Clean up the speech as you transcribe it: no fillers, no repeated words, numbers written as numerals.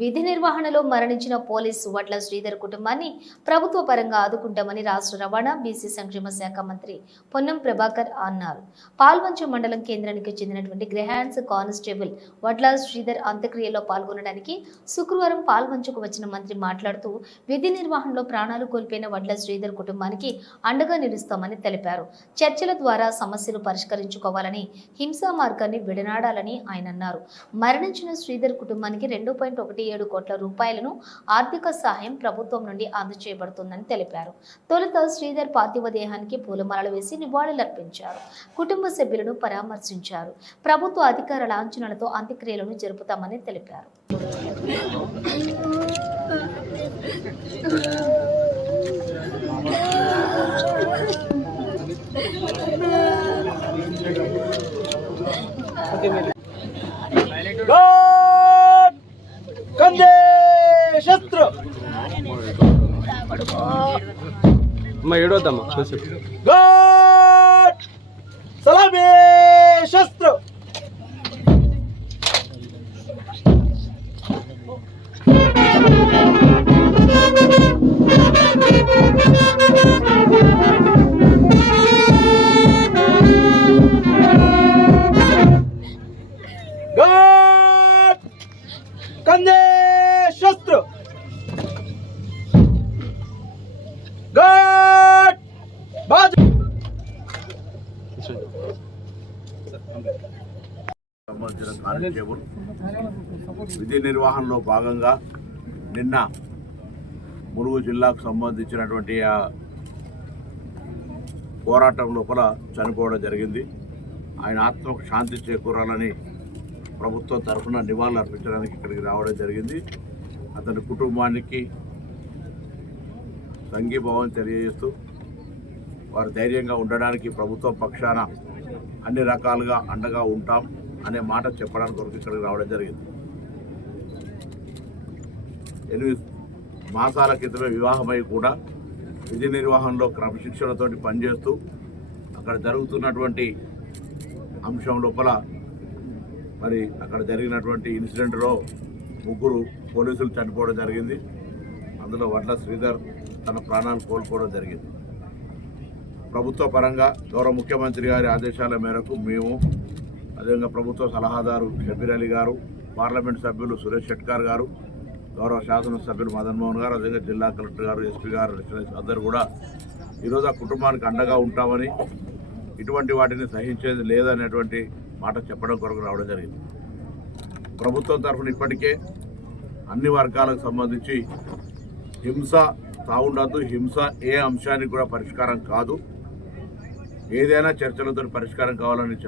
విధి నిర్వహణలో మరణించిన పోలీసు వడ్ల శ్రీధర్ కుటుంబాన్ని ప్రభుత్వ పరంగా ఆదుకుంటామని రాష్ట్ర రవాణా బీసీ సంక్షేమ శాఖ మంత్రి పొన్నం ప్రభాకర్ అన్నారు. పాల్వంచ మండలం కేంద్రానికి చెందినటువంటి గ్రహాండ్స్ కానిస్టేబుల్ వడ్ల శ్రీధర్ అంత్యక్రియలో పాల్గొనడానికి శుక్రవారం పాల్వంచకు వచ్చిన మంత్రి మాట్లాడుతూ విధి నిర్వహణలో ప్రాణాలు కోల్పోయిన వడ్ల శ్రీధర్ కుటుంబానికి అండగా నిలుస్తామని తెలిపారు. చర్చల ద్వారా సమస్యలు పరిష్కరించుకోవాలని, హింసా మార్గాన్ని విడనాడాలని ఆయన అన్నారు. మరణించిన శ్రీధర్ కుటుంబానికి 2.17 కోట్ల రూపాయలను ఆర్థిక సహాయం ప్రభుత్వం నుండి అందజేయబడుతుందని తెలిపారు. తొలుత శ్రీధర్ పార్థివ దేహానికి పూలమాలలు వేసి నివాళులర్పించారు. కుటుంబ సభ్యులను పరామర్శించారు. ప్రభుత్వ అధికార లాంఛనాలతో అంత్యక్రియలను జరుపుతామని తెలిపారు. कंधे शस्त्र गाड सलामी शस्त्र गाड कंधे शस्त्र गाड बाज సంబంధించిన కానిస్టేబుల్ విధి నిర్వహణలో భాగంగా నిన్న ములుగు జిల్లాకు సంబంధించినటువంటి పోరాటం లోపల చనిపోవడం జరిగింది. ఆయన ఆత్మకు శాంతి చేకూరాలని ప్రభుత్వం తరఫున నివాళులు అర్పించడానికి ఇక్కడికి రావడం జరిగింది. అతని కుటుంబానికి సంఘీభావం తెలియజేస్తూ వారు ధైర్యంగా ఉండడానికి ప్రభుత్వం పక్షాన అన్ని రకాలుగా అండగా ఉంటాం అనే మాట చెప్పడానికి కొరకు ఇక్కడికి రావడం జరిగింది. 8 మాసాల క్రితమే వివాహమై కూడా విధి నిర్వహణలో క్రమశిక్షణతోటి పనిచేస్తూ అక్కడ జరుగుతున్నటువంటి అంశం లోపల మరి అక్కడ జరిగినటువంటి ఇన్సిడెంట్లో 3 పోలీసులు చనిపోవడం జరిగింది. అందులో వడ్ల శ్రీధర్ తన ప్రాణాలు కోల్పోవడం జరిగింది. ప్రభుత్వ పరంగా గౌరవ ముఖ్యమంత్రి గారి ఆదేశాల మేరకు మేము, అదేవిధంగా ప్రభుత్వ సలహాదారు షబీర్ అలీ గారు, పార్లమెంట్ సభ్యులు సురేష్ షెట్కార్ గారు, గౌరవ శాసనసభ్యులు మదన్ మోహన్ గారు, అదేవిధంగా జిల్లా కలెక్టర్ గారు, ఎస్పీ గారు, అందరూ కూడా ఈరోజు ఆ కుటుంబానికి అండగా ఉంటామని, ఇటువంటి వాటిని సహించేది లేదనేటువంటి మాట చెప్పడం కొరకు రావడం జరిగింది. ప్రభుత్వం తరఫున ఇప్పటికే అన్ని వర్గాలకు సంబంధించి హింస తావుండద్దు, హింస ఏ అంశానికి కూడా పరిష్కారం కాదు, ఏదైనా చర్చలతో పరిష్కారం కావాలని